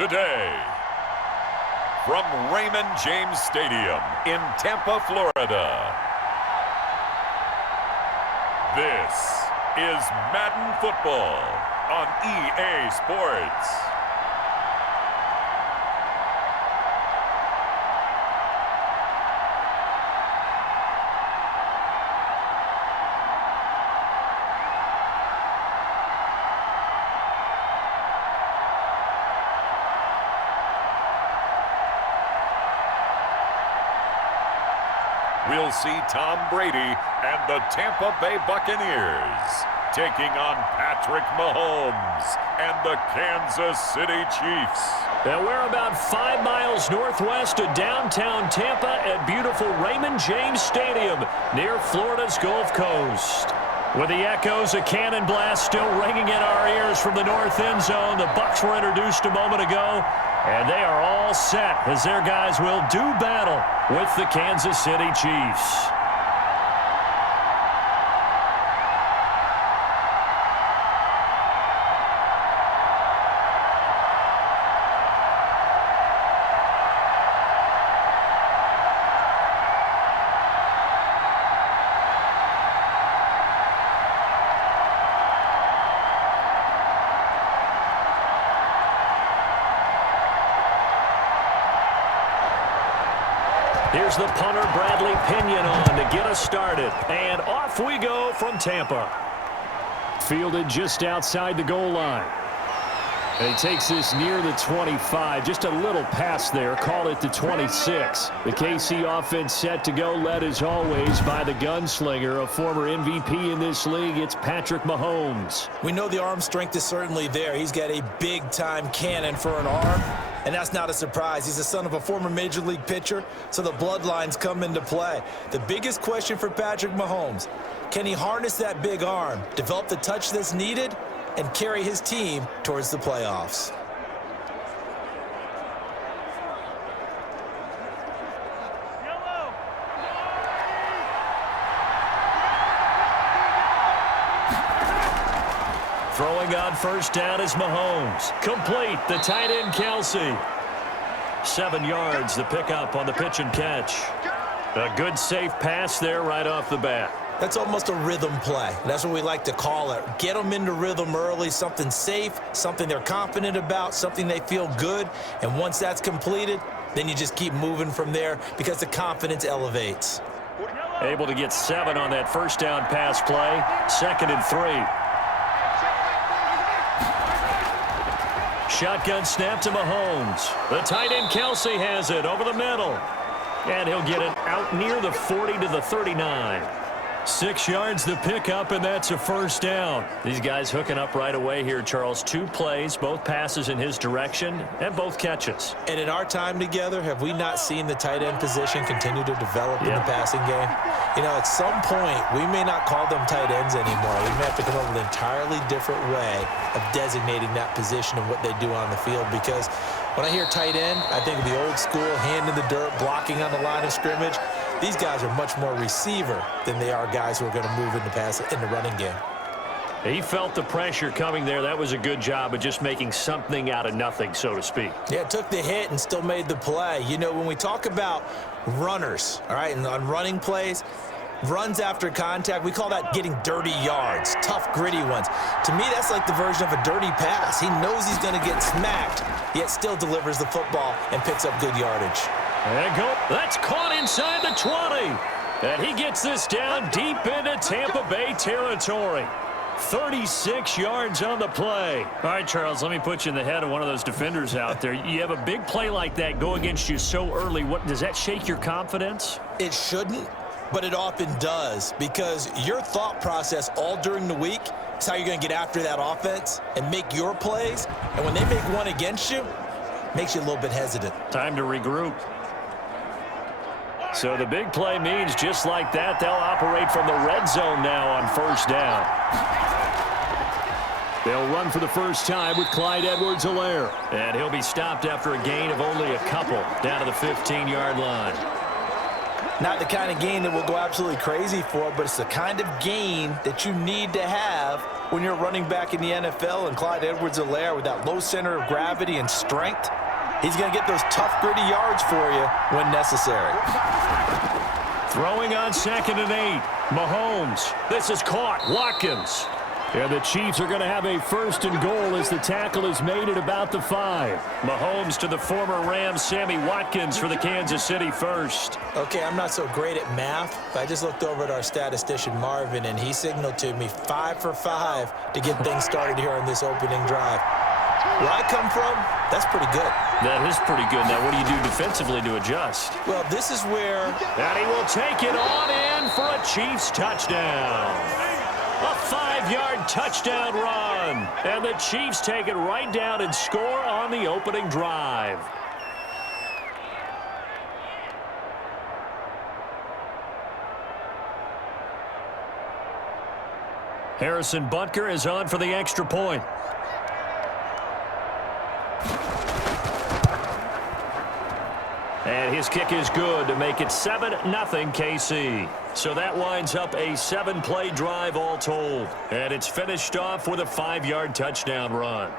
today. From Raymond James Stadium in Tampa, Florida, this is Madden Football on EA Sports. We'll see Tom Brady and the Tampa Bay Buccaneers taking on Patrick Mahomes and the Kansas City Chiefs. And we're about 5 miles northwest of downtown Tampa at beautiful Raymond James Stadium near Florida's Gulf Coast. With the echoes of cannon blast still ringing in our ears from the north end zone, the Bucs were introduced a moment ago, and they are all set as their guys will do battle with the Kansas City Chiefs. Here's the punter, Bradley Pinion, on to get us started. And off we go from Tampa. Fielded just outside the goal line. And he takes this near the 25. Just a little pass there. Called it the 26. The KC offense set to go, led as always by the gunslinger, a former MVP in this league. It's Patrick Mahomes. We know the arm strength is certainly there. He's got a big-time cannon for an arm. And that's not a surprise. He's the son of a former Major League pitcher, so the bloodlines come into play. The biggest question for Patrick Mahomes, can he harness that big arm, develop the touch that's needed, and carry his team towards the playoffs? Throwing on first down is Mahomes. Complete, the tight end Kelce. 7 yards, the pickup on the pitch and catch. A good safe pass there right off the bat. That's almost a rhythm play. That's what we like to call it. Get them into rhythm early, something safe, something they're confident about, something they feel good. And once that's completed, then you just keep moving from there because the confidence elevates. Able to get 7 on that first down pass play. 2nd and 3. Shotgun snap to Mahomes. The tight end Kelce has it over the middle. And he'll get it out near the 40 to the 39. 6 yards the pickup, and that's a first down. These guys hooking up right away here, Charles. 2 plays, both passes in his direction, and both catches. And in our time together, have we not seen the tight end position continue to develop in the passing game? You know, at some point, we may not call them tight ends anymore. We may have to come up with an entirely different way of designating that position and what they do on the field, because when I hear tight end, I think of the old school, hand in the dirt, blocking on the line of scrimmage. These guys are much more receiver than they are guys who are going to move in the running game. He felt the pressure coming there. That was a good job of just making something out of nothing, so to speak. Yeah, took the hit and still made the play. You know, when we talk about runners, all right, and on running plays, runs after contact, we call that getting dirty yards, tough, gritty ones. To me, that's like the version of a dirty pass. He knows he's going to get smacked, yet still delivers the football and picks up good yardage. There go. That's caught inside the 20. And he gets this down deep into Tampa Bay territory. 36 yards on the play. All right, Charles, let me put you in the head of one of those defenders out there. You have a big play like that go against you so early. What does that shake your confidence? It shouldn't, but it often does, because your thought process all during the week is how you're going to get after that offense and make your plays. And when they make one against you, makes you a little bit hesitant. Time to regroup. So the big play means just like that, they'll operate from the red zone now on first down. They'll run for the first time with Clyde Edwards-Helaire. And he'll be stopped after a gain of only a couple down to the 15-yard line. Not the kind of gain that we'll go absolutely crazy for, but it's the kind of gain that you need to have when you're running back in the NFL. And Clyde Edwards-Helaire, with that low center of gravity and strength, he's going to get those tough, gritty yards for you when necessary. Throwing on 2nd and 8. Mahomes. This is caught. Watkins. And the Chiefs are going to have a 1st and goal as the tackle is made at about the 5. Mahomes to the former Rams, Sammy Watkins, for the Kansas City first. Okay, I'm not so great at math, but I just looked over at our statistician, Marvin, and he signaled to me 5 for 5 to get things started here on this opening drive. Where I come from, that's pretty good. That is pretty good. Now, what do you do defensively to adjust? Well, this is where... And he will take it on in for a Chiefs touchdown. A 5-yard touchdown run. And the Chiefs take it right down and score on the opening drive. Harrison Butker is on for the extra point. And his kick is good to make it 7-0 KC. So that winds up a 7-play drive all told. And it's finished off with a 5-yard touchdown run.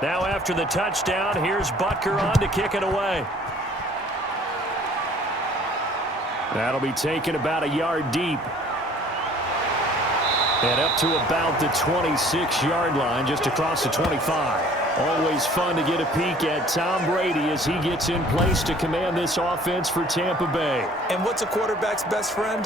Now after the touchdown, here's Butker on to kick it away. That'll be taken about a yard deep. And up to about the 26-yard line, just across the 25. Always fun to get a peek at Tom Brady as he gets in place to command this offense for Tampa Bay. And what's a quarterback's best friend?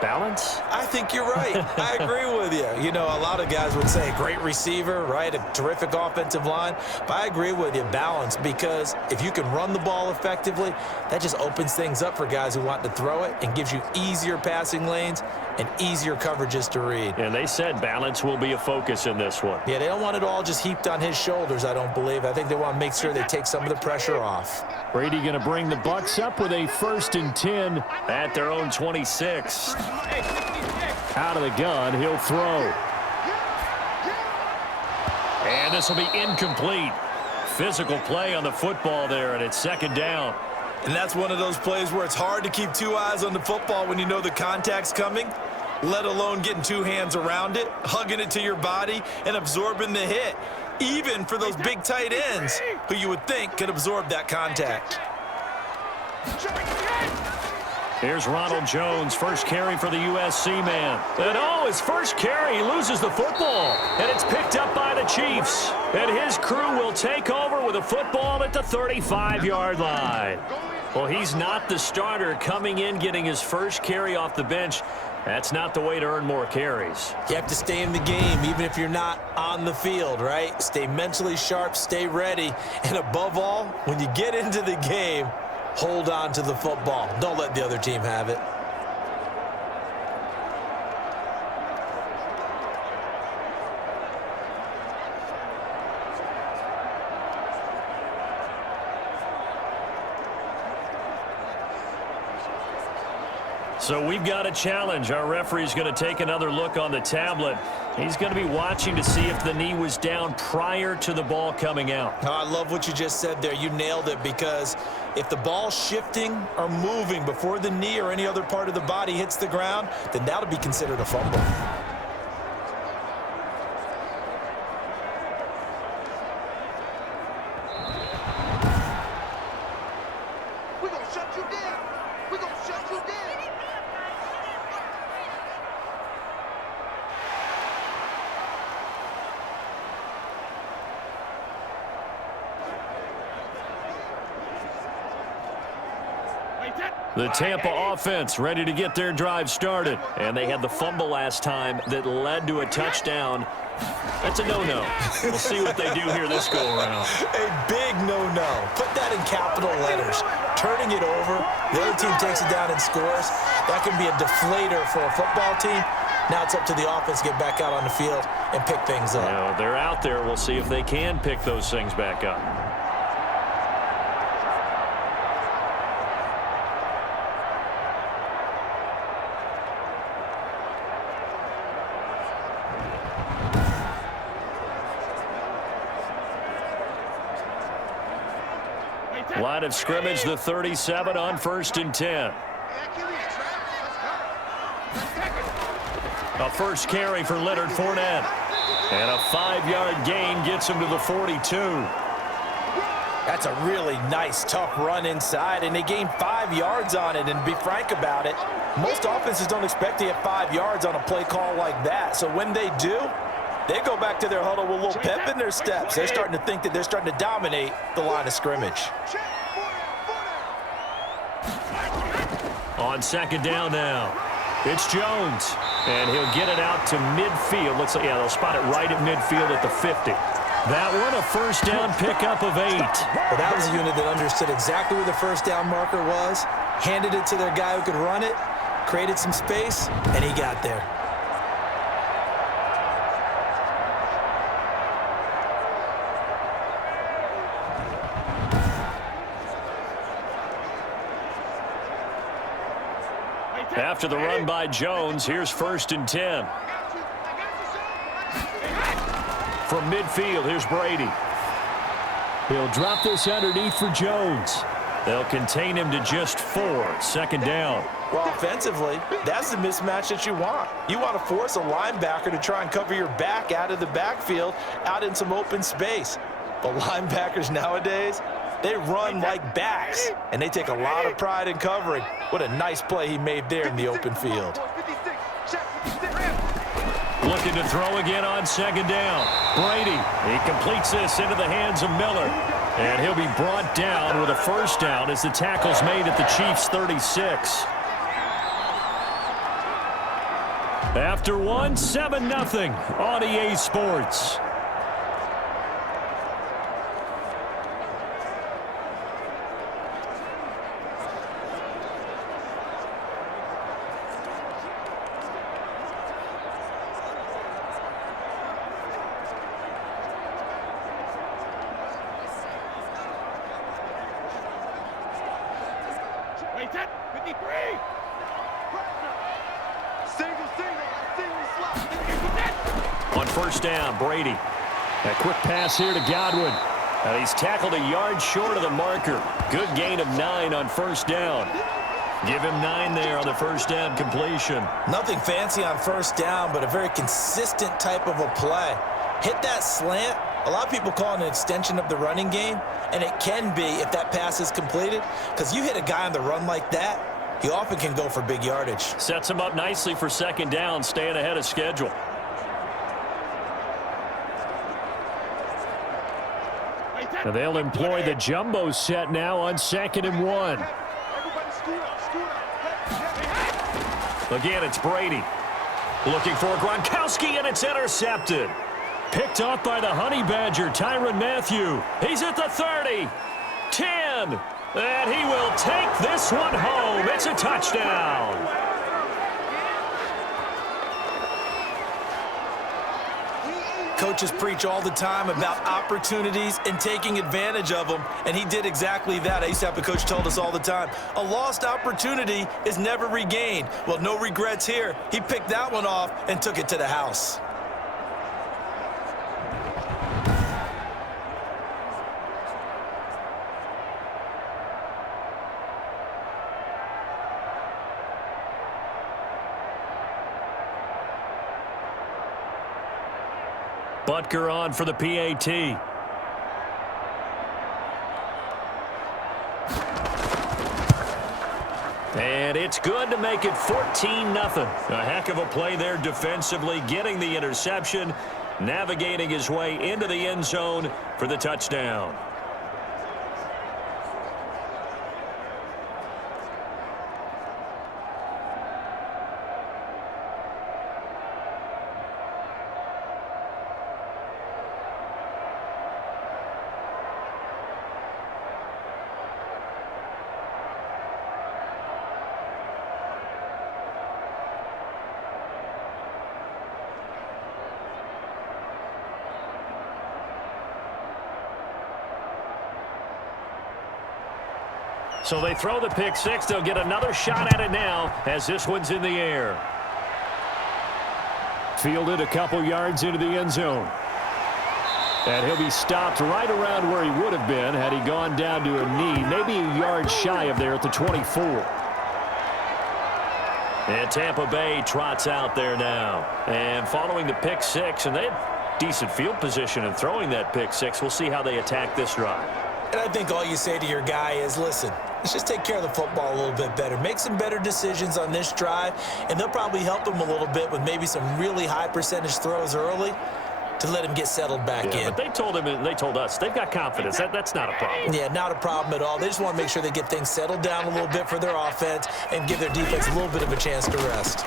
Balance? I think you're right. I agree with you. You know, a lot of guys would say great receiver, right? A terrific offensive line. But I agree with you, balance, because if you can run the ball effectively, that just opens things up for guys who want to throw it and gives you easier passing lanes and easier coverages to read. And they said balance will be a focus in this one. Yeah, they don't want it all just heaped on his shoulders, I don't believe. I think they want to make sure they take some of the pressure off. Brady going to bring the Bucs up with a 1st and 10 at their own 26. Out of the gun, he'll throw. And this will be incomplete. Physical play on the football there, and it's 2nd down. And that's one of those plays where it's hard to keep 2 eyes on the football when you know the contact's coming, let alone getting 2 hands around it, hugging it to your body, and absorbing the hit, even for those big tight ends who you would think could absorb that contact. Here's Ronald Jones, first carry for the USC man. And oh, his first carry, he loses the football. And it's picked up by the Chiefs. And his crew will take over with a football at the 35-yard line. Well, he's not the starter coming in, getting his first carry off the bench. That's not the way to earn more carries. You have to stay in the game, even if you're not on the field, right? Stay mentally sharp, stay ready. And above all, when you get into the game, hold on to the football. Don't let the other team have it. So we've got a challenge. Our referee's going to take another look on the tablet. He's going to be watching to see if the knee was down prior to the ball coming out. Oh, I love what you just said there. You nailed it, because if the ball's shifting or moving before the knee or any other part of the body hits the ground, then that'll be considered a fumble. We're going to shut you down. We're going to shut you down. The Tampa offense ready to get their drive started. And they had the fumble last time that led to a touchdown. That's a no-no. We'll see what they do here this go-around. A big no-no. Put that in capital letters. Turning it over, the other team takes it down and scores. That can be a deflator for a football team. Now it's up to the offense to get back out on the field and pick things up. Yeah, they're out there. We'll see if they can pick those things back up. Line of scrimmage, the 37 on 1st and 10. A first carry for Leonard Fournette. And a 5-yard gain gets him to the 42. That's a really nice, tough run inside, and they gained 5 yards on it. And to be frank about it, most offenses don't expect to get 5 yards on a play call like that. So when they do, they go back to their huddle with a little pep in their steps. They're starting to think that they're starting to dominate the line of scrimmage. On 2nd down now, it's Jones. And he'll get it out to midfield. Looks like, yeah, they'll spot it right at midfield at the 50. That one, a first down pickup of 8. Well, that was a unit that understood exactly where the first down marker was, handed it to their guy who could run it, created some space, and he got there. After the run by Jones, here's 1st and 10. From midfield, here's Brady. He'll drop this underneath for Jones. They'll contain him to just 4. 2nd down. Well, offensively, that's the mismatch that you want. You want to force a linebacker to try and cover your back out of the backfield, out in some open space. But linebackers nowadays, they run like backs, and they take a lot of pride in covering. What a nice play he made there in the open field. Looking to throw again on 2nd down. Brady, he completes this into the hands of Miller. And he'll be brought down with a first down as the tackle's made at the Chiefs' 36. After one, 7-0 on EA Sports. On first down, Brady. A quick pass here to Godwin. And he's tackled a yard short of the marker. Good gain of 9 on first down. Give him 9 there on the first down completion. Nothing fancy on first down, but a very consistent type of a play. Hit that slant. A lot of people call it an extension of the running game, and it can be if that pass is completed, because you hit a guy on the run like that, he often can go for big yardage. Sets him up nicely for 2nd down, staying ahead of schedule. And they'll employ the jumbo set now on 2nd and 1. Again, it's Brady. Looking for Gronkowski, and it's intercepted. Picked off by the Honey Badger, Tyrann Mathieu. He's at the 30, 10, and he will take this one home. It's a touchdown. Coaches preach all the time about opportunities and taking advantage of them, and he did exactly that. I used to have a coach told us all the time, a lost opportunity is never regained. Well, no regrets here. He picked that one off and took it to the house. Butker on for the PAT. And it's good to make it 14-0. A heck of a play there defensively, getting the interception, navigating his way into the end zone for the touchdown. So they throw the pick six. They'll get another shot at it now as this one's in the air. Fielded a couple yards into the end zone. And he'll be stopped right around where he would have been had he gone down to a knee, maybe a yard shy of there at the 24. And Tampa Bay trots out there now. And following the pick six, and they had decent field position in throwing that pick six. We'll see how they attack this drive. And I think all you say to your guy is, listen, let's just take care of the football a little bit better. Make some better decisions on this drive, and they'll probably help him a little bit with maybe some really high percentage throws early to let him get settled back in. But they told him, and they told us, they've got confidence. That's not a problem. Yeah, not a problem at all. They just want to make sure they get things settled down a little bit for their offense and give their defense a little bit of a chance to rest.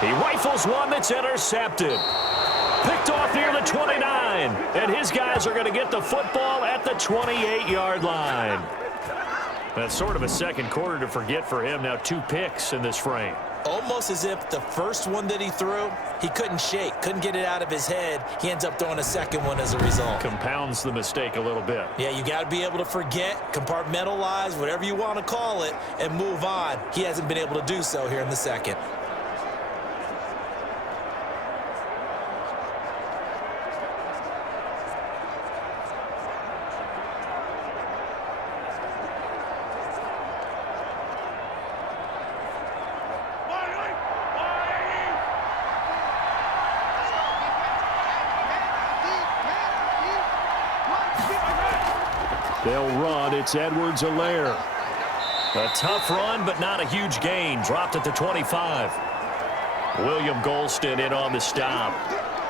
He rifles one that's intercepted. Picked off near the 29, and his guys are going to get the football at the 28-yard line. That's sort of a second quarter to forget for him. Now 2 picks in this frame. Almost as if the first one that he threw, he couldn't shake, couldn't get it out of his head. He ends up throwing a second one as a result. Compounds the mistake a little bit. Yeah, you got to be able to forget, compartmentalize, whatever you want to call it, and move on. He hasn't been able to do so here in the second. They'll run. It's Edwards-Helaire. A tough run, but not a huge gain. Dropped at the 25. William Golston in on the stop.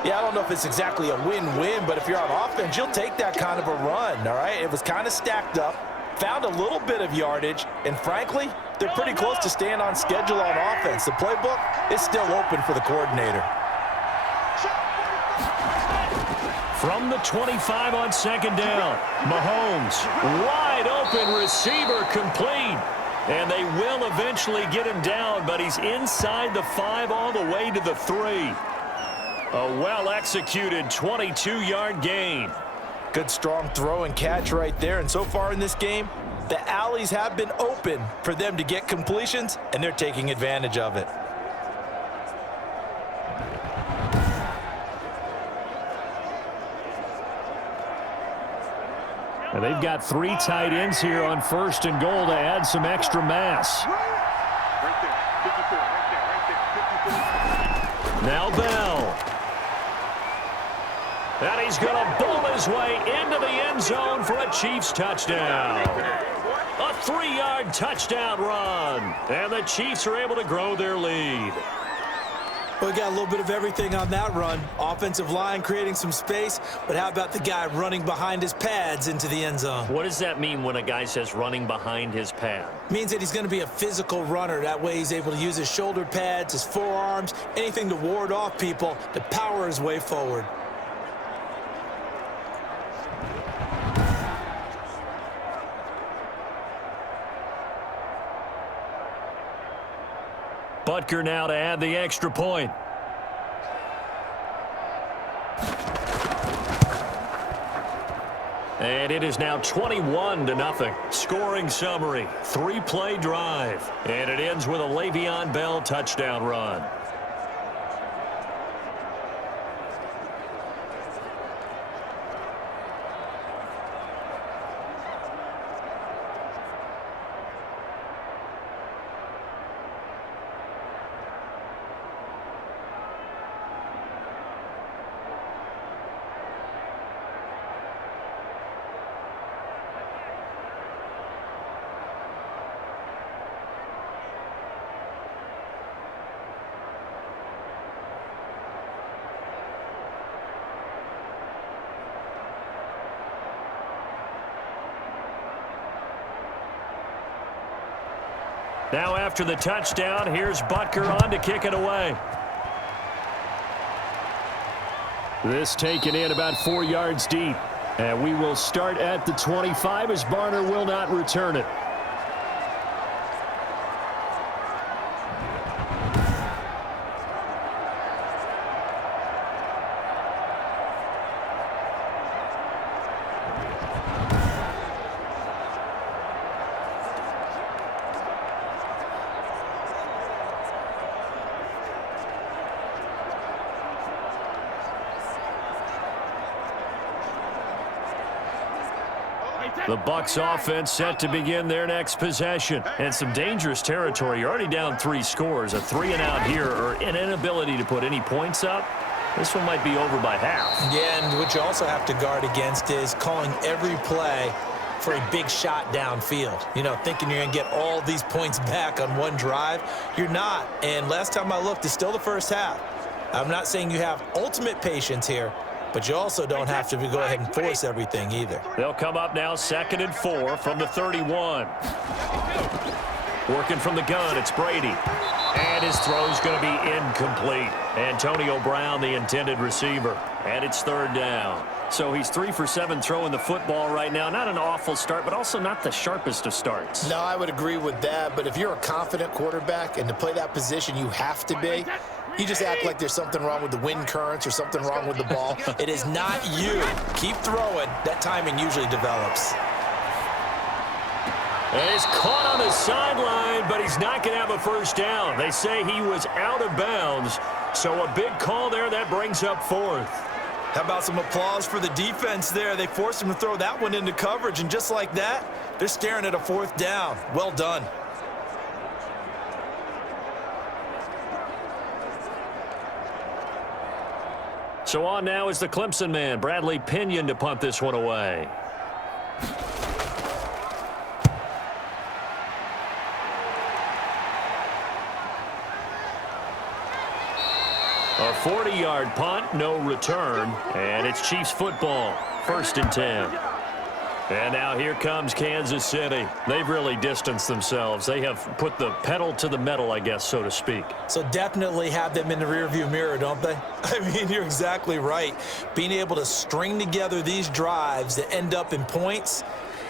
Yeah, I don't know if it's exactly a win-win, but if you're on offense, you'll take that kind of a run, all right? It was kind of stacked up, found a little bit of yardage, and frankly, they're pretty close to staying on schedule on offense. The playbook is still open for the coordinator. From the 25 on second down, Mahomes, wide open receiver, complete. And they will eventually get him down, but he's inside the 5 all the way to the 3. A well-executed 22-yard gain. Good strong throw and catch right there. And so far in this game, the alleys have been open for them to get completions, and they're taking advantage of it. And they've got 3 tight ends here on first and goal to add some extra mass. Now Bell. And he's going to bowl his way into the end zone for a Chiefs touchdown. A 3-yard touchdown run. And the Chiefs are able to grow their lead. We got a little bit of everything on that run. Offensive line creating some space, but how about the guy running behind his pads into the end zone? What does that mean when a guy says running behind his pad? Means that he's going to be a physical runner. That way he's able to use his shoulder pads, his forearms, anything to ward off people to power his way forward. Butker now to add the extra point. And it is now 21-0. Scoring summary, 3-play drive. And it ends with a Le'Veon Bell touchdown run. Now after the touchdown, here's Butker on to kick it away. This taken in about 4 yards deep. And we will start at the 25 as Barner will not return it. The Bucs offense set to begin their next possession. And some dangerous territory. You're already down 3 scores. A 3-and-out here, or an inability to put any points up. This one might be over by half. Yeah, and what you also have to guard against is calling every play for a big shot downfield. You know, thinking you're going to get all these points back on one drive. You're not. And last time I looked, it's still the first half. I'm not saying you have ultimate patience here, but you also don't have to go ahead and force everything either. They'll come up now 2nd and 4 from the 31. Working from the gun, it's Brady. And his throw's going to be incomplete. Antonio Brown, the intended receiver. And it's 3rd down. So he's 3 for 7 throwing the football right now. Not an awful start, but also not the sharpest of starts. No, I would agree with that. But if you're a confident quarterback and to play that position, you have to be. You just act like there's something wrong with the wind currents or something wrong with the ball. It is not you. Keep throwing. That timing usually develops. And he's caught on the sideline, but he's not going to have a first down. They say he was out of bounds. So a big call there. That brings up 4th. How about some applause for the defense there? They forced him to throw that one into coverage, and just like that, they're staring at a 4th down. Well done. So on now is the Clemson man, Bradley Pinion, to punt this one away. A 40-yard punt, no return, and it's Chiefs football, 1st and 10. And now here comes Kansas City. They've really distanced themselves. They have put the pedal to the metal, I guess, so to speak. So definitely have them in the rearview mirror, don't they? I mean, you're exactly right. Being able to string together these drives that end up in points,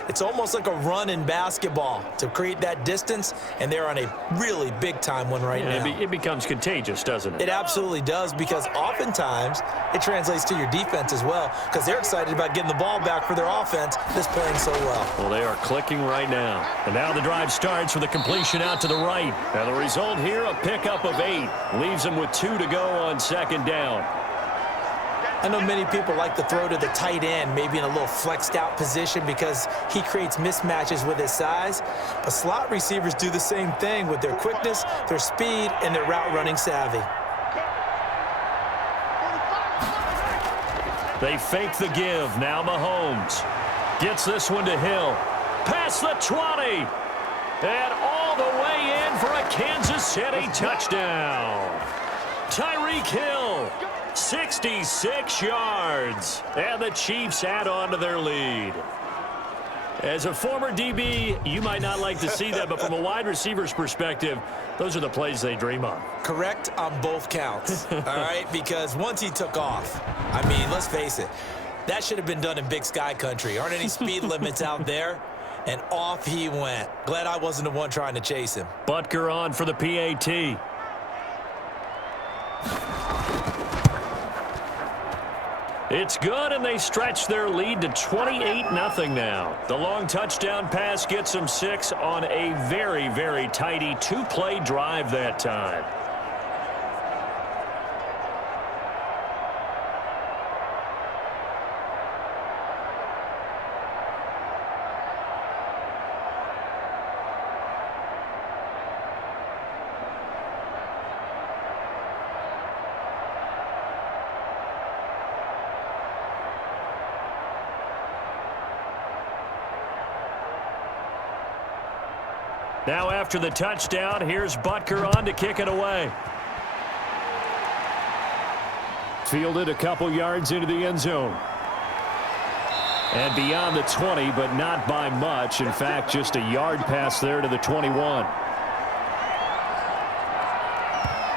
it's almost like a run in basketball to create that distance, and they're on a really big-time one right now. It becomes contagious, doesn't it? It absolutely does, because oftentimes it translates to your defense as well, because they're excited about getting the ball back for their offense that's playing so well. Well, they are clicking right now. And now the drive starts with a completion out to the right. And the result here, a pickup of 8. Leaves them with 2 to go on 2nd down. I know many people like to throw to the tight end, maybe in a little flexed out position because he creates mismatches with his size. But slot receivers do the same thing with their quickness, their speed, and their route running savvy. They fake the give. Now Mahomes gets this one to Hill. Past the 20. And all the way in for a Kansas City touchdown. Tyreek Hill. 66 yards, and the Chiefs add on to their lead. As a former DB, you might not like to see that, but from a wide receiver's perspective, those are the plays they dream of. Correct on both counts, all right? Because once he took off, I mean, let's face it, that should have been done in Big Sky Country. Aren't any speed limits out there? And off he went. Glad I wasn't the one trying to chase him. Butker on for the PAT. It's good, and they stretch their lead to 28-0 now. The long touchdown pass gets them 6 on a very, very tidy 2-play drive that time. Now after the touchdown, here's Butker on to kick it away. Fielded a couple yards into the end zone. And beyond the 20, but not by much. In fact, just a yard pass there to the 21.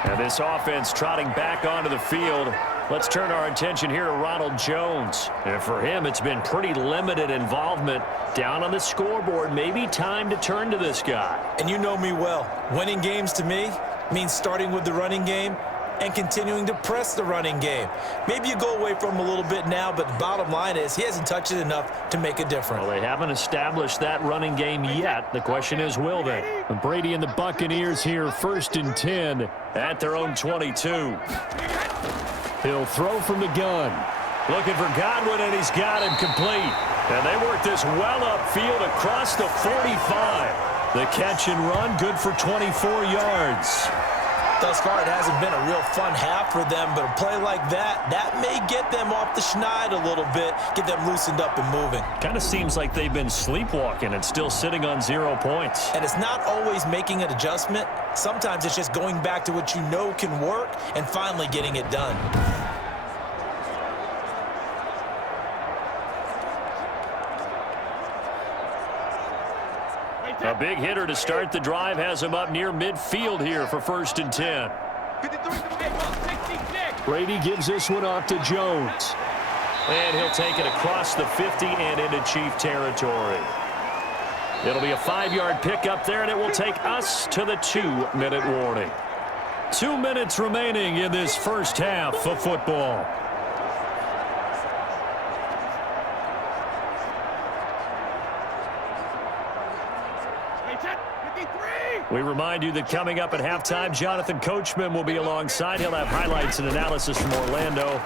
And this offense trotting back onto the field. Let's turn our attention here to Ronald Jones. And for him, it's been pretty limited involvement down on the scoreboard. Maybe time to turn to this guy. And you know me well. Winning games to me means starting with the running game and continuing to press the running game. Maybe you go away from him a little bit now, but the bottom line is he hasn't touched it enough to make a difference. Well, they haven't established that running game yet. The question is, will they? And Brady and the Buccaneers here, 1st and 10 at their own 22. He'll throw from the gun. Looking for Godwin, and he's got him complete. And they work this well upfield across the 45. The catch and run, good for 24 yards. Thus far, it hasn't been a real fun half for them, but a play like that may get them off the schneid a little bit, get them loosened up and moving. Kind of seems like they've been sleepwalking and still sitting on 0 points. And it's not always making an adjustment. Sometimes it's just going back to what you know can work and finally getting it done. A big hitter to start the drive has him up near midfield here for 1st and 10. Brady gives this one off to Jones. And he'll take it across the 50 and into Chief territory. It'll be a 5-yard pickup there, and it will take us to the 2-minute warning. 2 minutes remaining in this first half of football. We remind you that coming up at halftime, Jonathan Coachman will be alongside. He'll have highlights and analysis from Orlando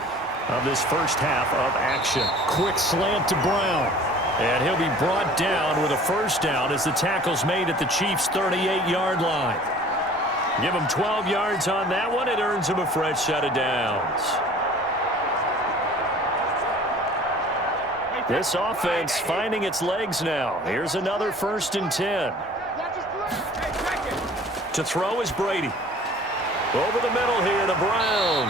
of this first half of action. Quick slant to Brown. And he'll be brought down with a first down as the tackle's made at the Chiefs' 38-yard line. Give him 12 yards on that one. It earns him a fresh set of downs. This offense finding its legs now. Here's another 1st and 10. To throw is Brady. Over the middle here to Brown.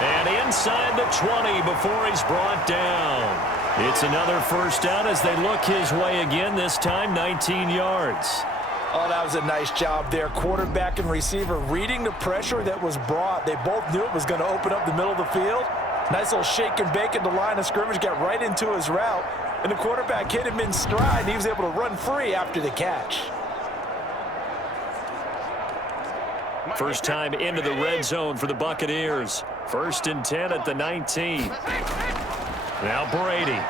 And inside the 20 before he's brought down. It's another first down as they look his way again, this time 19 yards. Oh, that was a nice job there. Quarterback and receiver reading the pressure that was brought. They both knew it was going to open up the middle of the field. Nice little shake and bake at the line of scrimmage, got right into his route. And the quarterback hit him in stride, and he was able to run free after the catch. First time into the red zone for the Buccaneers. 1st and 10 at the 19. Now Brady.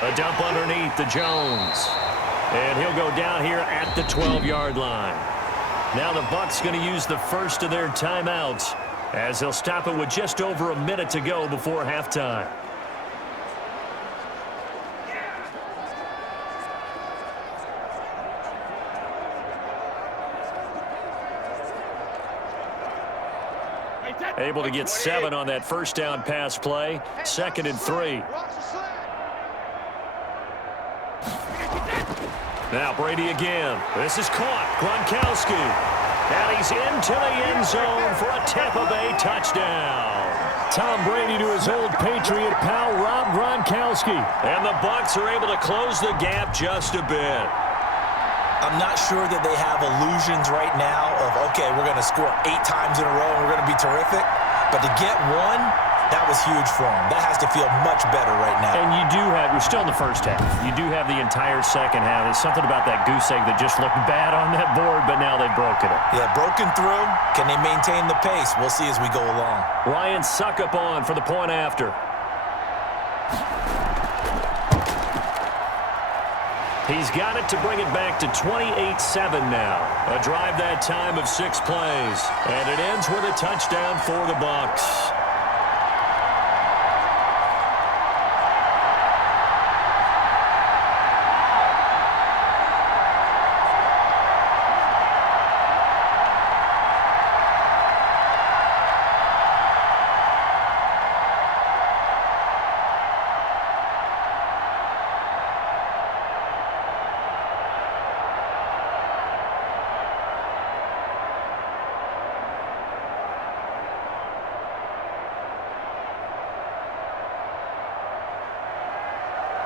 A dump underneath to Jones. And he'll go down here at the 12-yard line. Now the Bucs going to use the first of their timeouts as they'll stop it with just over a minute to go before halftime. Able to get 7 on that first down pass play. 2nd and 3. Now Brady again. This is caught. Gronkowski. And he's into the end zone for a Tampa Bay touchdown. Tom Brady to his old Patriot pal, Rob Gronkowski. And the Bucs are able to close the gap just a bit. I'm not sure that they have illusions right now of, okay, we're going to score 8 times in a row and we're going to be terrific. But to get one, that was huge for them. That has to feel much better right now. And you do have, we're still in the first half. You do have the entire second half. There's something about that goose egg that just looked bad on that board, but now they've broken it. Yeah, broken through. Can they maintain the pace? We'll see as we go along. Ryan Suckup on for the point after. He's got it to bring it back to 28-7 now. A drive that time of 6 plays. And it ends with a touchdown for the Bucs.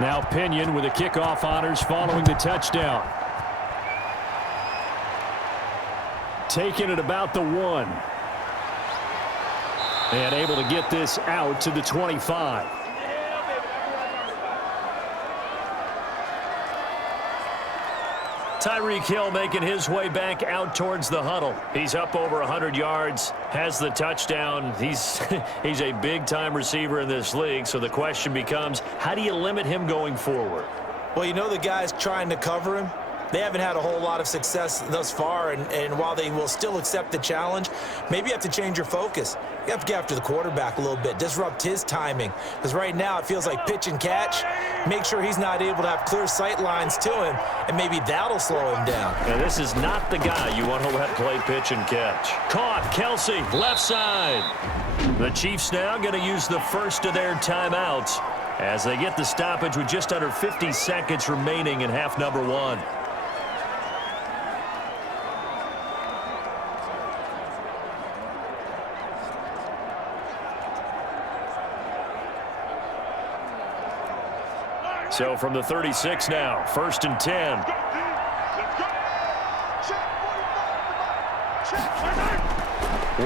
Now Pinion with the kickoff honors following the touchdown. Taking it about the 1. And able to get this out to the 25. Tyreek Hill making his way back out towards the huddle. He's up over 100 yards, has the touchdown. He's a big-time receiver in this league, so the question becomes, how do you limit him going forward? Well, you know the guy's trying to cover him. They haven't had a whole lot of success thus far, and while they will still accept the challenge, maybe you have to change your focus. You have to get after the quarterback a little bit, disrupt his timing, because right now it feels like pitch and catch. Make sure he's not able to have clear sight lines to him, and maybe that'll slow him down. And this is not the guy you want to let play pitch and catch. Caught, Kelce, left side. The Chiefs now going to use the first of their timeouts as they get the stoppage with just under 50 seconds remaining in half number one. So from the 36 now, 1st and 10.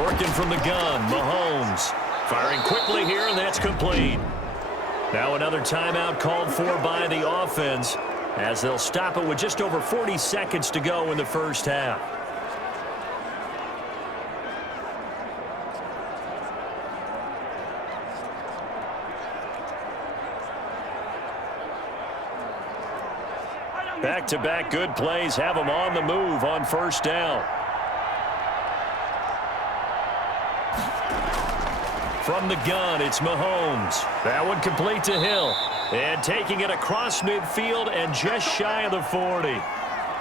Working from the gun, Mahomes. Firing quickly here, and that's complete. Now another timeout called for by the offense as they'll stop it with just over 40 seconds to go in the first half. Back-to-back good plays have them on the move on first down. From the gun, it's Mahomes. That one complete to Hill. And taking it across midfield and just shy of the 40.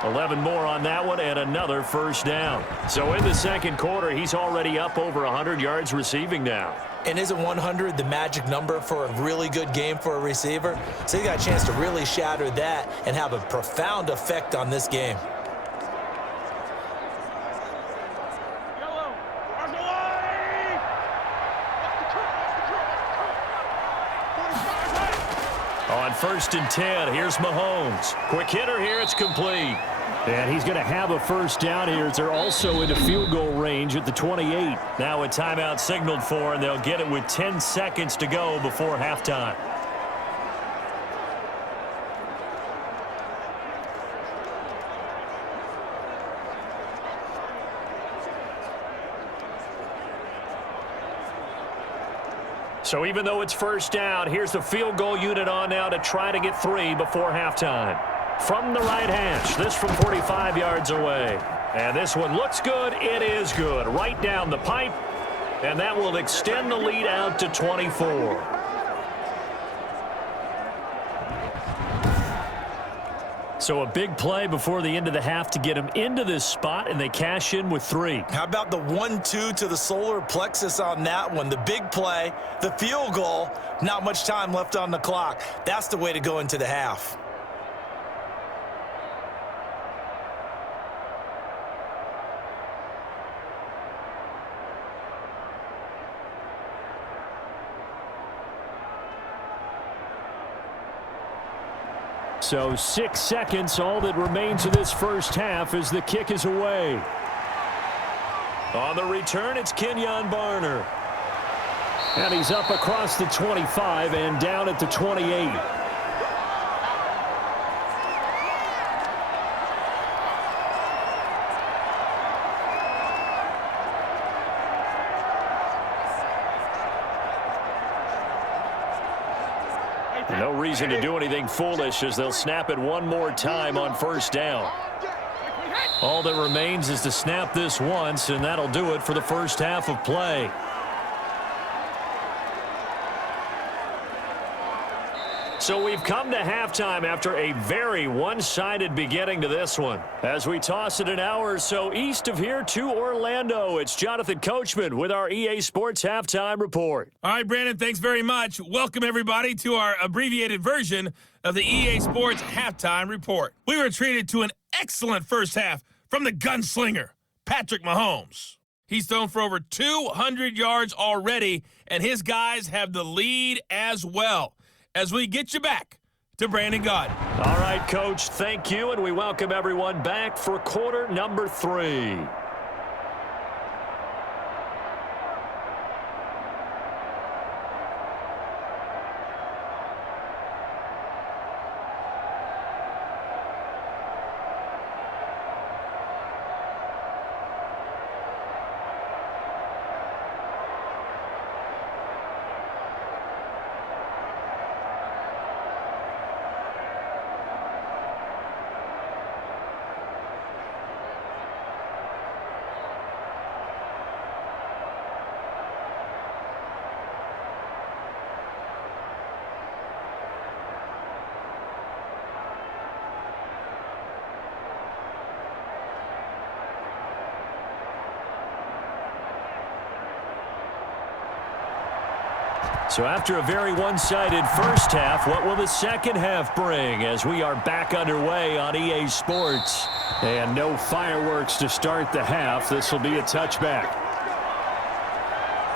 11 more on that one and another first down. So in the second quarter, he's already up over 100 yards receiving now. And isn't 100 the magic number for a really good game for a receiver? So he got a chance to really shatter that and have a profound effect on this game. On 1st and 10, here's Mahomes. Quick hitter here, it's complete. And he's going to have a first down here as they're also into field goal range at the 28. Now a timeout signaled for, and they'll get it with 10 seconds to go before halftime. So even though it's first down, here's the field goal unit on now to try to get 3 before halftime. From the right hash, this from 45 yards away. And this one looks good. It is good. Right down the pipe. And that will extend the lead out to 24. So a big play before the end of the half to get him into this spot, and they cash in with 3. How about the 1-2 to the solar plexus on that one? The big play, the field goal, not much time left on the clock. That's the way to go into the half. So 6 seconds, all that remains of this first half as the kick is away. On the return, it's Kenyon Barner. And he's up across the 25 and down at the 28. No reason to do anything foolish as they'll snap it one more time on first down. All that remains is to snap this once, and that'll do it for the first half of play. So we've come to halftime after a very one-sided beginning to this one. As we toss it an hour or so east of here to Orlando, it's Jonathan Coachman with our EA Sports Halftime Report. All right, Brandon, thanks very much. Welcome, everybody, to our abbreviated version of the EA Sports Halftime Report. We were treated to an excellent first half from the gunslinger, Patrick Mahomes. He's thrown for over 200 yards already, and his guys have the lead as well. As we get you back to Brandon Gaudin. All right, Coach, thank you, and we welcome everyone back for quarter number 3. So after a very one-sided first half, what will the second half bring as we are back underway on EA Sports? And no fireworks to start the half. This will be a touchback.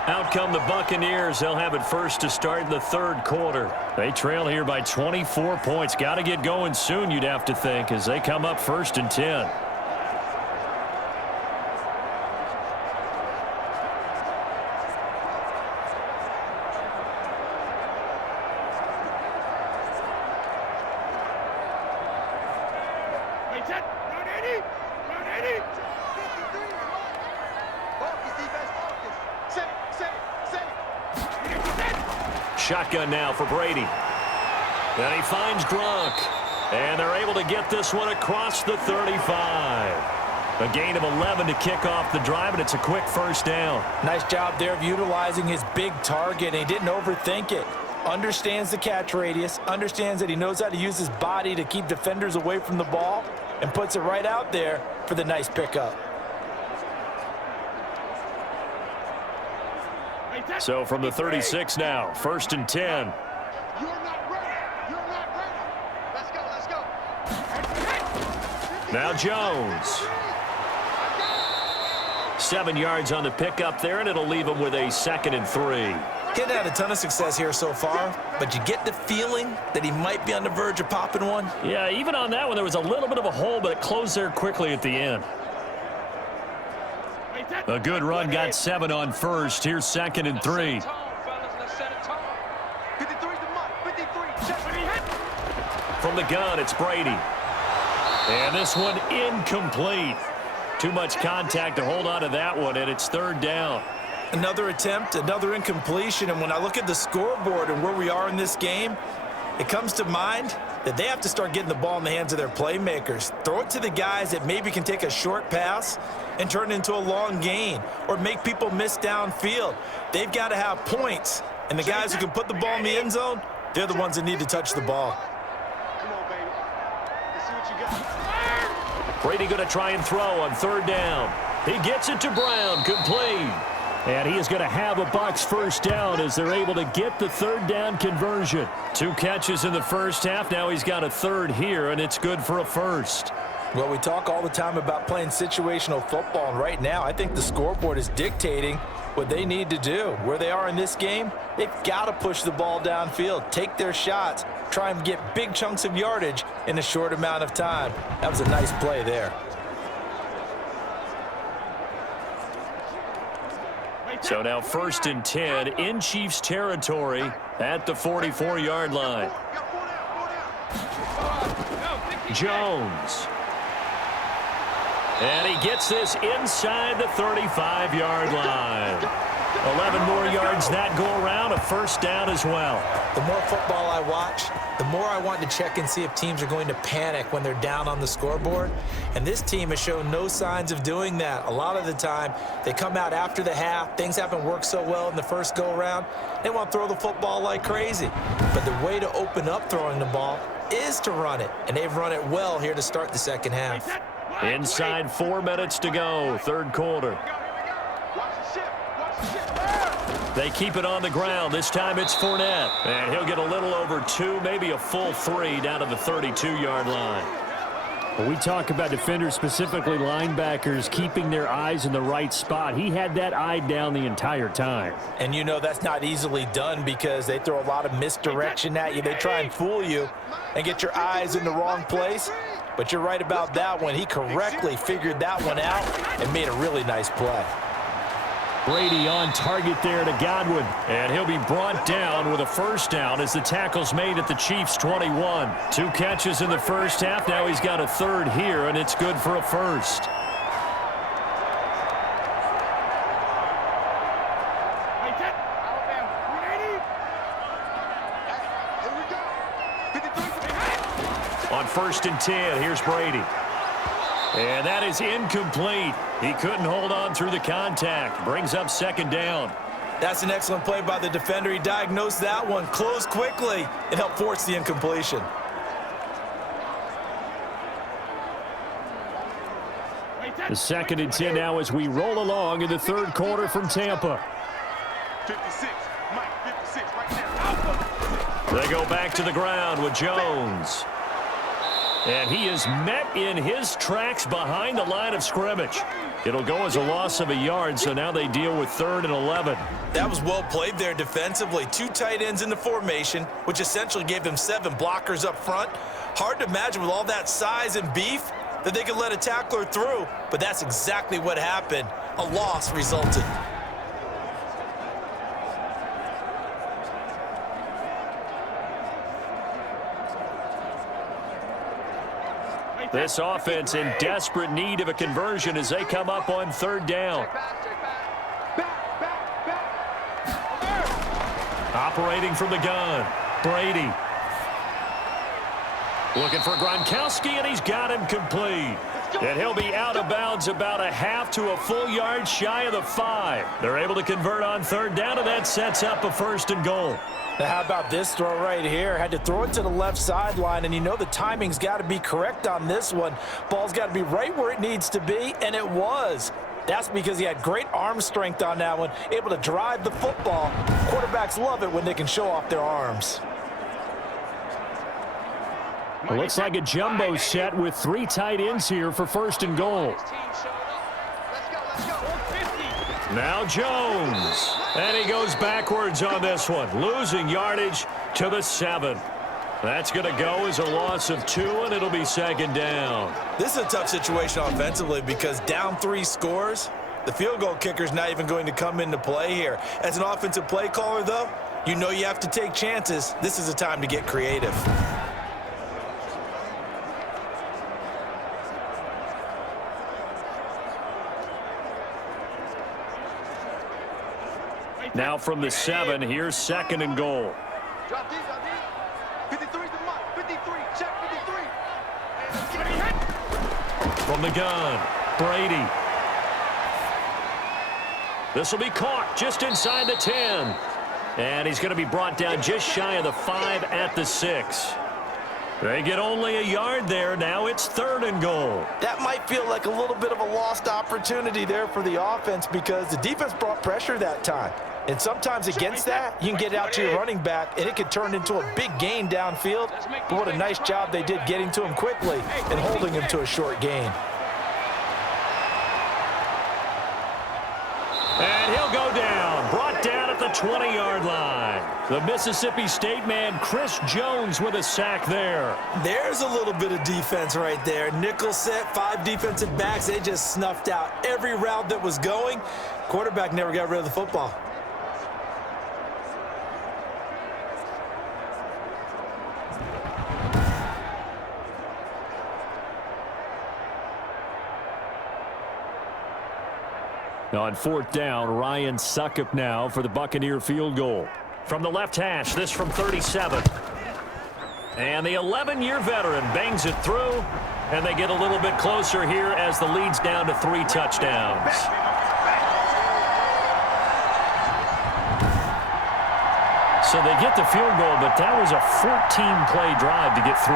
Out come the Buccaneers. They'll have it first to start in the third quarter. They trail here by 24 points. Got to get going soon, you'd have to think, as they come up 1st and 10. Shotgun now for Brady. And he finds Gronk. And they're able to get this one across the 35. A gain of 11 to kick off the drive, and it's a quick first down. Nice job there of utilizing his big target. He didn't overthink it. Understands the catch radius. Understands that he knows how to use his body to keep defenders away from the ball. And puts it right out there for the nice pickup. So from the 36 now, 1st and 10. You're not ready. You're not ready. Let's go. Let's go. Now Jones. 7 yards on the pickup there, and it'll leave him with a 2nd and 3. He hadn't had a ton of success here so far, but you get the feeling that he might be on the verge of popping one. Yeah, even on that one, there was a little bit of a hole, but it closed there quickly at the end. A good run, got 7 on first. Here's 2nd and 3. From the gun, it's Brady. And this one incomplete. Too much contact to hold on to that one, and it's 3rd down. Another attempt, another incompletion, and when I look at the scoreboard and where we are in this game, it comes to mind that they have to start getting the ball in the hands of their playmakers. Throw it to the guys that maybe can take a short pass and turn it into a long gain or make people miss downfield. They've got to have points, and the guys who can put the ball in the end zone, they're the ones that need to touch the ball. Come on, baby. Let's see what you got. Brady going to try and throw on 3rd down. He gets it to Brown, complete. And he is going to have a Bucs first down as they're able to get the 3rd down conversion. 2 catches in the first half. Now he's got a 3rd here, and it's good for a 1st. Well, we talk all the time about playing situational football, and right now I think the scoreboard is dictating what they need to do. Where they are in this game, they've got to push the ball downfield, take their shots, try and get big chunks of yardage in a short amount of time. That was a nice play there. So now 1st and 10 in Chiefs territory at the 44-yard line. Jones. And he gets this inside the 35-yard line. 11 more yards that go around, a first down as well. The more football I watch, the more I want to check and see if teams are going to panic when they're down on the scoreboard. And this team has shown no signs of doing that. A lot of the time, they come out after the half. Things haven't worked so well in the first go-around. They want to throw the football like crazy. But the way to open up throwing the ball is to run it. And they've run it well here to start the second half. Inside 4 minutes to go, 3rd quarter. They keep it on the ground. This time it's Fournette. And he'll get a little over 2, maybe a full 3 down to the 32-yard line. When we talk about defenders, specifically linebackers, keeping their eyes in the right spot, he had that eye down the entire time. And you know that's not easily done because they throw a lot of misdirection at you. They try and fool you and get your eyes in the wrong place. But you're right about that one. He correctly figured that one out and made a really nice play. Brady on target there to Godwin. And he'll be brought down with a first down as the tackle's made at the Chiefs' 21. 2 catches in the first half. Now he's got a 3rd here, and it's good for a 1st. On 1st and 10, here's Brady. And that is incomplete. He couldn't hold on through the contact. Brings up 2nd down. That's an excellent play by the defender. He diagnosed that one, closed quickly, and helped force the incompletion. The 2nd and 10 now as we roll along in the 3rd quarter from Tampa. 56, Mike, 56, right there. They go back to the ground with Jones. And he is met in his tracks behind the line of scrimmage. It'll go as a loss of a yard, so now they deal with 3rd and 11. That was well played there defensively. 2 tight ends in the formation, which essentially gave them 7 blockers up front. Hard to imagine with all that size and beef that they could let a tackler through, but that's exactly what happened. A loss resulted. This offense in desperate need of a conversion as they come up on 3rd down. Operating from the gun, Brady. Looking for Gronkowski, and he's got him complete. And he'll be out of bounds about a half to a full yard shy of the 5. They're able to convert on 3rd down, and that sets up a 1st and goal. Now, how about this throw right here? Had to throw it to the left sideline, and you know the timing's got to be correct on this one. Ball's got to be right where it needs to be, and it was. That's because he had great arm strength on that one, able to drive the football. Quarterbacks love it when they can show off their arms. It looks like a jumbo set with 3 tight ends here for 1st and goal. Now Jones. And he goes backwards on this one, losing yardage to the 7. That's going to go as a loss of 2, and it'll be 2nd down. This is a tough situation offensively because down 3 scores, the field goal kicker's not even going to come into play here. As an offensive play caller, though, you know you have to take chances. This is a time to get creative. Now from the 7, here's 2nd and goal. Drop these, 53's the mark. 53, check 53. From the gun, Brady. This will be caught just inside the 10. And he's going to be brought down just shy of the 5 at the 6. They get only a yard there. Now it's 3rd and goal. That might feel like a little bit of a lost opportunity there for the offense because the defense brought pressure that time. And sometimes against that, you can get out to your running back, and it could turn into a big gain downfield. But what a nice job they did getting to him quickly and holding him to a short gain. And he'll go down, brought down at the 20-yard line. The Mississippi State man, Chris Jones, with a sack there. There's a little bit of defense right there. Nickel set, 5 defensive backs. They just snuffed out every route that was going. Quarterback never got rid of the football. On 4th down, Ryan Succop now for the Buccaneer field goal. From the left hash, this from 37. And the 11-year veteran bangs it through, and they get a little bit closer here as the lead's down to 3 touchdowns. So they get the field goal, but that was a 14-play drive to get 3.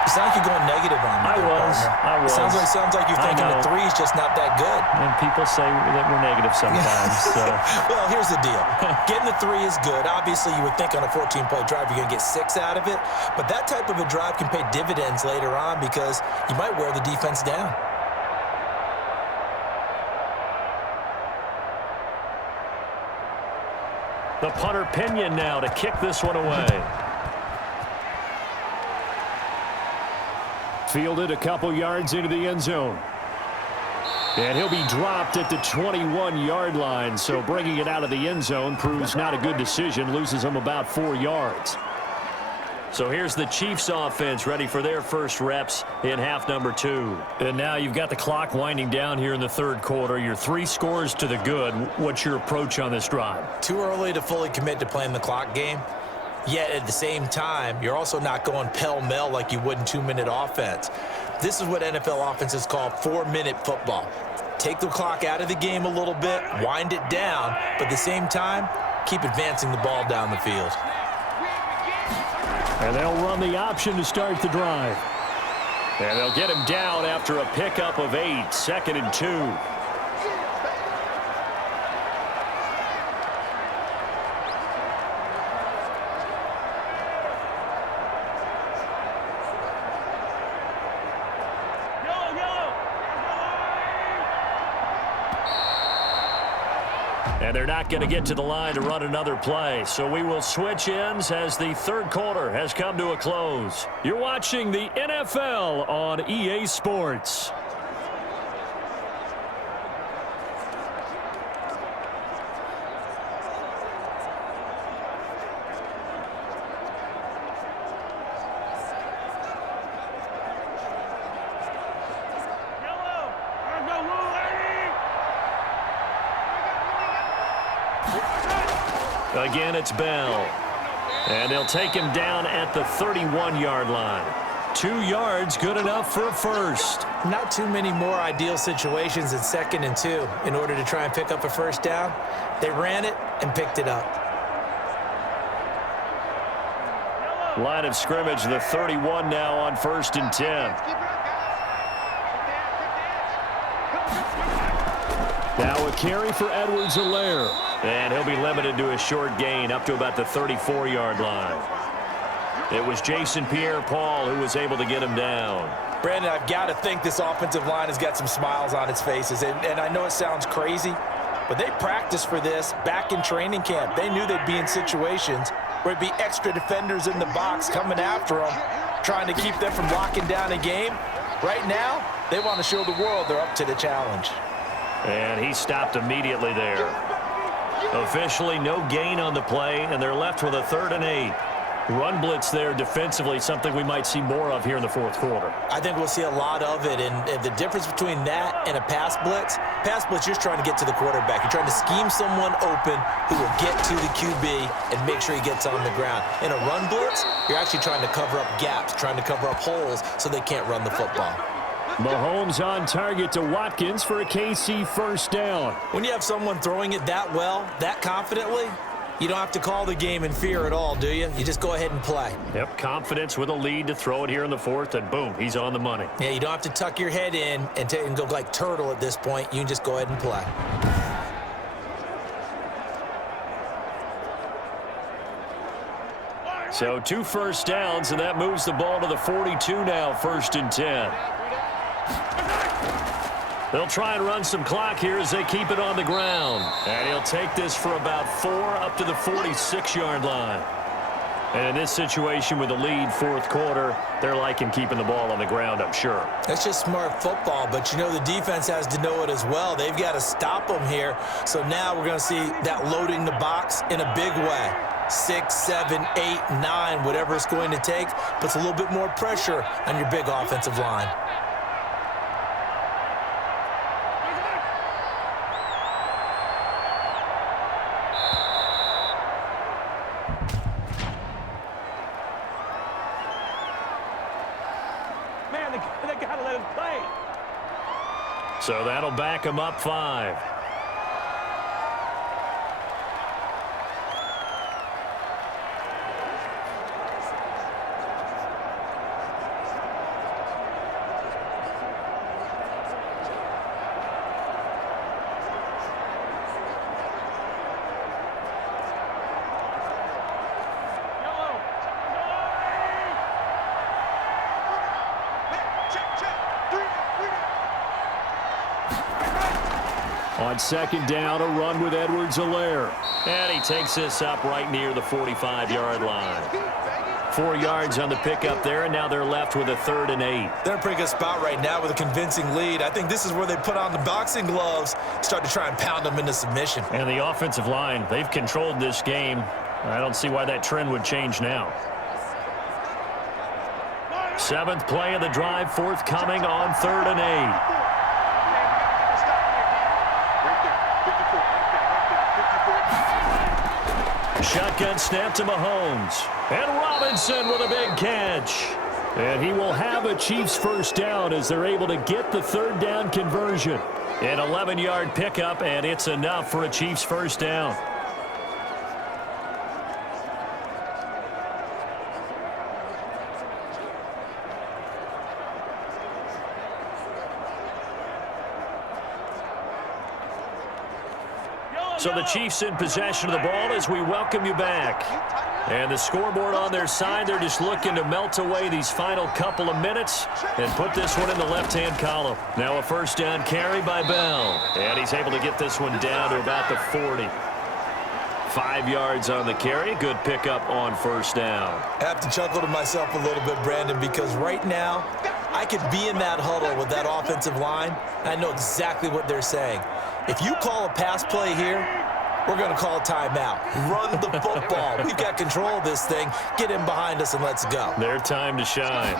You sound like you're going negative on me. I was. Sounds like you're thinking the 3 is just not that good. And people say that we're negative sometimes. So. Well, here's the deal. Getting the 3 is good. Obviously, you would think on a 14-play drive you're going to get 6 out of it. But that type of a drive can pay dividends later on because you might wear the defense down. The punter Pinion now to kick this one away. Fielded a couple yards into the end zone. And he'll be dropped at the 21-yard line, so bringing it out of the end zone proves not a good decision, loses him about 4 yards. So here's the Chiefs offense ready for their first reps in half number 2. And now you've got the clock winding down here in the 3rd quarter. You're 3 scores to the good. What's your approach on this drive? Too early to fully commit to playing the clock game. Yet at the same time, you're also not going pell-mell like you would in 2-minute offense. This is what NFL offenses call 4-minute football. Take the clock out of the game a little bit, wind it down, but at the same time, keep advancing the ball down the field. And they'll run the option to start the drive. And they'll get him down after a pickup of 8, 2nd and 2. And they're not going to get to the line to run another play. So we will switch ends as the third quarter has come to a close. You're watching the NFL on EA Sports. Again, it's Bell. And they'll take him down at the 31-yard line. 2 yards, good enough for a first. Not too many more ideal situations in 2nd and 2 in order to try and pick up a first down. They ran it and picked it up. Line of scrimmage, the 31 now on 1st and 10. Now a carry for Edwards-Helaire. And he'll be limited to a short gain up to about the 34-yard line. It was Jason Pierre-Paul who was able to get him down. Brandon, I've got to think this offensive line has got some smiles on its faces. And I know it sounds crazy, but they practiced for this back in training camp. They knew they'd be in situations where it'd be extra defenders in the box coming after them, trying to keep them from locking down a game. Right now, they want to show the world they're up to the challenge. And he stopped immediately there. Officially no gain on the play, and they're left with a 3rd and 8. Run blitz there defensively, something we might see more of here in the 4th quarter. I think we'll see a lot of it, and the difference between that and a pass blitz, you're trying to get to the quarterback. You're trying to scheme someone open who will get to the QB and make sure he gets on the ground. In a run blitz, you're actually trying to cover up gaps, trying to cover up holes so they can't run the football. Mahomes on target to Watkins for a KC first down. When you have someone throwing it that well, that confidently, you don't have to call the game in fear at all, do you? You just go ahead and play. Yep, confidence with a lead to throw it here in the 4th, and boom, he's on the money. Yeah, you don't have to tuck your head in and go like turtle at this point. You can just go ahead and play. So 2 first downs, and that moves the ball to the 42 now, 1st and 10. They'll try and run some clock here as they keep it on the ground. And he'll take this for about 4 up to the 46-yard line. And in this situation with the lead 4th quarter, they're liking keeping the ball on the ground, I'm sure. That's just smart football, but you know the defense has to know it as well. They've got to stop them here. So now we're going to see that loading the box in a big way. 6, 7, 8, 9, whatever it's going to take, puts a little bit more pressure on your big offensive line. So that'll back him up 5. On 2nd down, a run with Edwards-Helaire. And he takes this up right near the 45-yard line. 4 yards on the pickup there, and now they're left with a 3rd and 8. They're in a pretty good spot right now with a convincing lead. I think this is where they put on the boxing gloves, start to try and pound them into submission. And the offensive line, they've controlled this game. I don't see why that trend would change now. 7th play of the drive, forthcoming on 3rd and 8. Shotgun snap to Mahomes. And Robinson with a big catch. And he will have a Chiefs first down as they're able to get the 3rd down conversion. An 11-yard pickup, and it's enough for a Chiefs first down. So the Chiefs in possession of the ball as we welcome you back. And the scoreboard on their side, they're just looking to melt away these final couple of minutes and put this one in the left-hand column. Now a first down carry by Bell. And he's able to get this one down to about the 40. 5 yards on the carry. Good pickup on first down. I have to chuckle to myself a little bit, Brandon, because right now I could be in that huddle with that offensive line. I know exactly what they're saying. If you call a pass play here, we're going to call a timeout. Run the football. We've got control of this thing. Get in behind us and let's go. Their time to shine.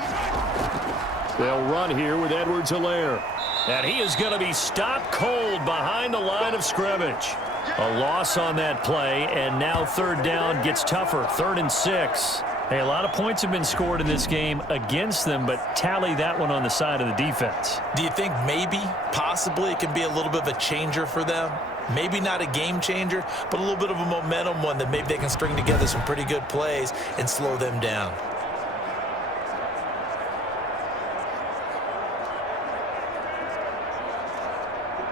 They'll run here with Edwards-Helaire. And he is going to be stopped cold behind the line of scrimmage. A loss on that play, and now third down gets tougher. 3rd and 6. Hey, a lot of points have been scored in this game against them, but tally that one on the side of the defense. Do you think maybe, possibly, it can be a little bit of a changer for them? Maybe not a game changer, but a little bit of a momentum one that maybe they can string together some pretty good plays and slow them down.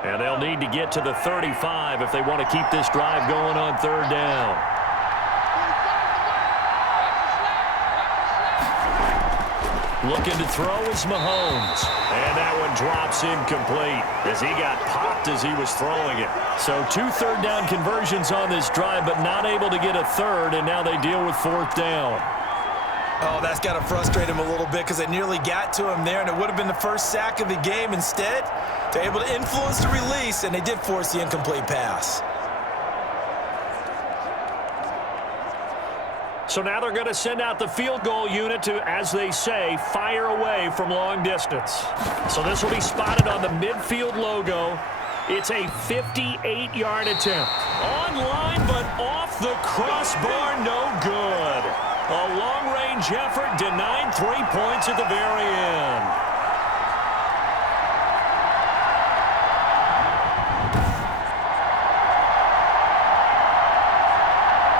And they'll need to get to the 35 if they want to keep this drive going on third down. Looking to throw is Mahomes. And that one drops incomplete as he got popped as he was throwing it. So 2 third-down conversions on this drive, but not able to get a third, and now they deal with 4th down. Oh, that's got to frustrate him a little bit because they nearly got to him there, and it would have been the first sack of the game. Instead, they're able to influence the release, and they did force the incomplete pass. So now they're going to send out the field goal unit to, as they say, fire away from long distance. So this will be spotted on the midfield logo. It's a 58-yard attempt. On line, but off the crossbar, no good. A long-range effort denied 3 points at the very end.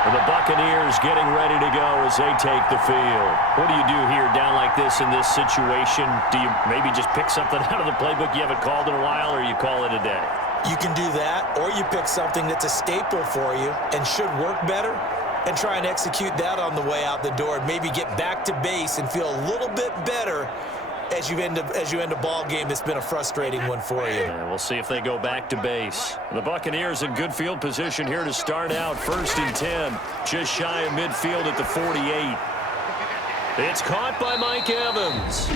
The Buccaneers getting ready to go as they take the field. What do you do here down like this in this situation? Do you maybe just pick something out of the playbook you haven't called in a while, or you call it a day? You can do that, or you pick something that's a staple for you and should work better and try and execute that on the way out the door and maybe get back to base and feel a little bit better as you end a ball game that's been a frustrating one for you. Yeah, we'll see if they go back to base. The Buccaneers in good field position here to start out. 1st and 10, just shy of midfield at the 48. It's caught by Mike Evans.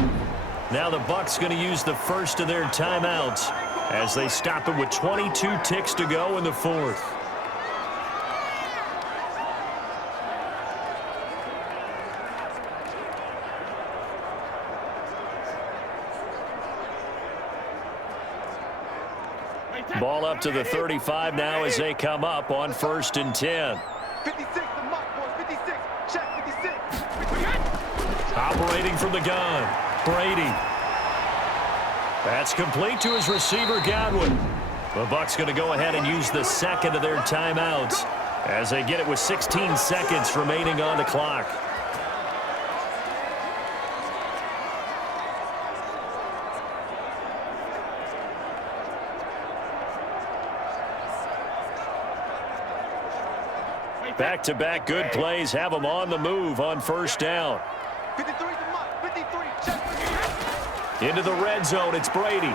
Now the Bucs going to use the first of their timeouts as they stop it with 22 ticks to go in the 4th. Ball up to the 35 now as they come up on 1st and 10. 56, the mark, boys. 56. Check 56. Operating from the gun, Brady. That's complete to his receiver, Godwin. The Bucs going to go ahead and use the second of their timeouts as they get it with 16 seconds remaining on the clock. Back-to-back good plays have them on the move on 1st down. 53 the mark. 53. Check. Into the red zone, it's Brady.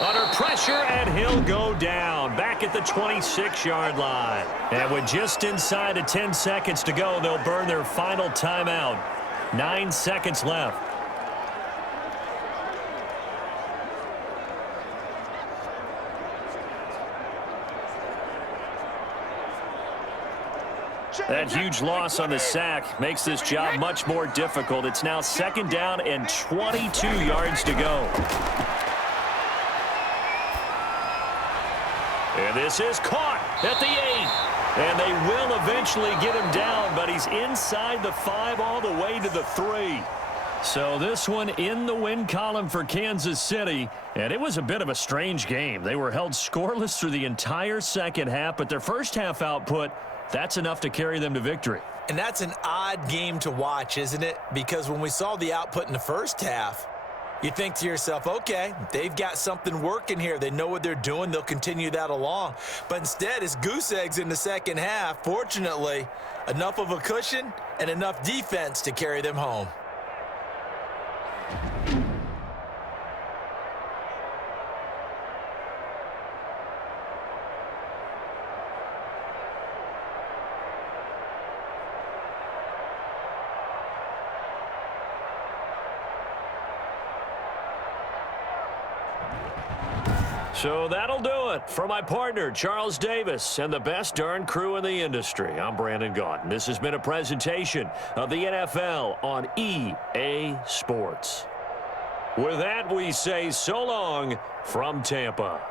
Under pressure, and he'll go down. Back at the 26-yard line. And with just inside of 10 seconds to go, they'll burn their final timeout. 9 seconds left. That huge loss on the sack makes this job much more difficult. It's now 2nd down and 22 yards to go. And this is caught at the 8. And they will eventually get him down, but he's inside the 5 all the way to the 3. So this one in the win column for Kansas City, and it was a bit of a strange game. They were held scoreless through the entire second half, but their first half output, that's enough to carry them to victory. And that's an odd game to watch, isn't it? Because when we saw the output in the first half, You think to yourself, okay, they've got something working here. They know what they're doing. They'll continue that along. But instead, it's goose eggs in the second half. Fortunately, enough of a cushion and enough defense to carry them home. So that'll do it for my partner, Charles Davis, and the best darn crew in the industry. I'm Brandon Gaudin. This has been a presentation of the NFL on EA Sports. With that, we say so long from Tampa.